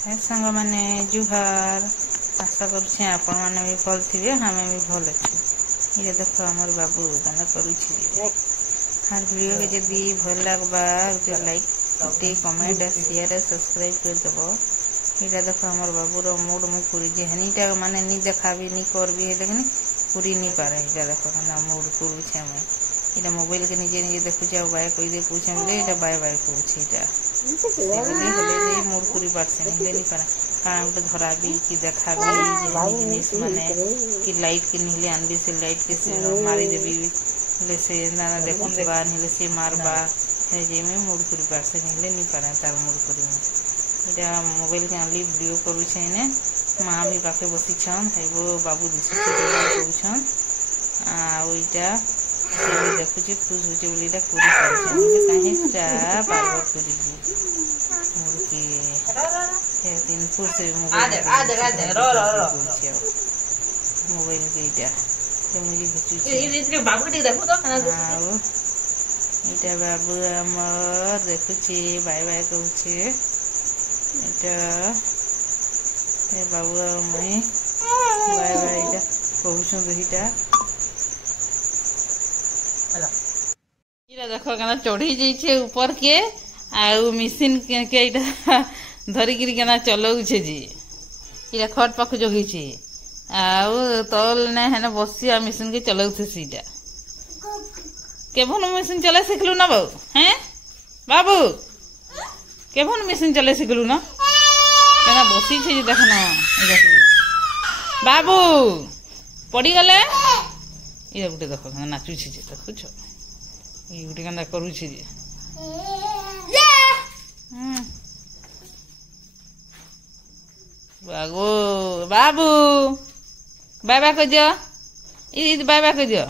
हे संग माने जुहार आशा करुछे आपण माने भी भल थिबे हमें भी भल अछि। ये देखो हमर बाबू दाना करूछि। हर वीडियो के जदी भल लागबा तो लाइक ते कमेंट शेयर सब्सक्राइब कर देबो। इटा देखो हमर बाबू रो मूड में पूरी जेहनीटा माने नी देखाबी नी करबी हे लेकिन पूरी नी पारे। इटा देखो ना मूड पूरी छे मैं इटा मोबाइल के निजे निजे देखु जाओ बाय कोई दे पूछे ले इटा बाय बाय कहूछि। इटा सेबली हले जे मूड पूरी बात से नहीं पारा कान पे धराबी कि देखाबी जे जिनिस माने कि लाइट के निहले आनबी से लाइट के से मारी देबी ले से ना देखन बा निहले से मारबा हे जे में मूड पूरी बात से निहले नी पारा तार मूड पूरी में इटा मोबाइल के आनली वीडियो करू छै ने मां भी पाके बसी छन हेबो बाबू दिसि कहू छन आ ओइटा से देखु छी खुश हो छी बोलीटा पूरी कर छै काहे ता पारबो पूरी मुर्गी हे दिन पुसे मोबाइल मोबाइल के इटा से मुझे घिचू छी बाबू के देखो तो इटा बाबू हमर देखु छी बाय बाय कहू छी इटा हे बाबू मैं बाय बाय इटा कहू छु दुहिटा इरा देखो कना चढ़ी जाइछे ऊपर के आउ मशीन के इटा धरी गिरी केना चलाउ छे जी इरा खट पाखु जोगी छी आउ तल ने हेने बसिया मशीन के चलाउ छे सीधा केभन मशीन चला सिखलु ना बाबू हैं बाबू केभन मशीन चला सिखलु ना केना बसी छे जी देखना इरा बाबू पड़ी गले इरा गुटे देखो केना नाचू छी जी देखु छ ई गुटे केना करू छी जी बाबू बाबू बाय बाय कह दियो ई बाय बाय कह दियो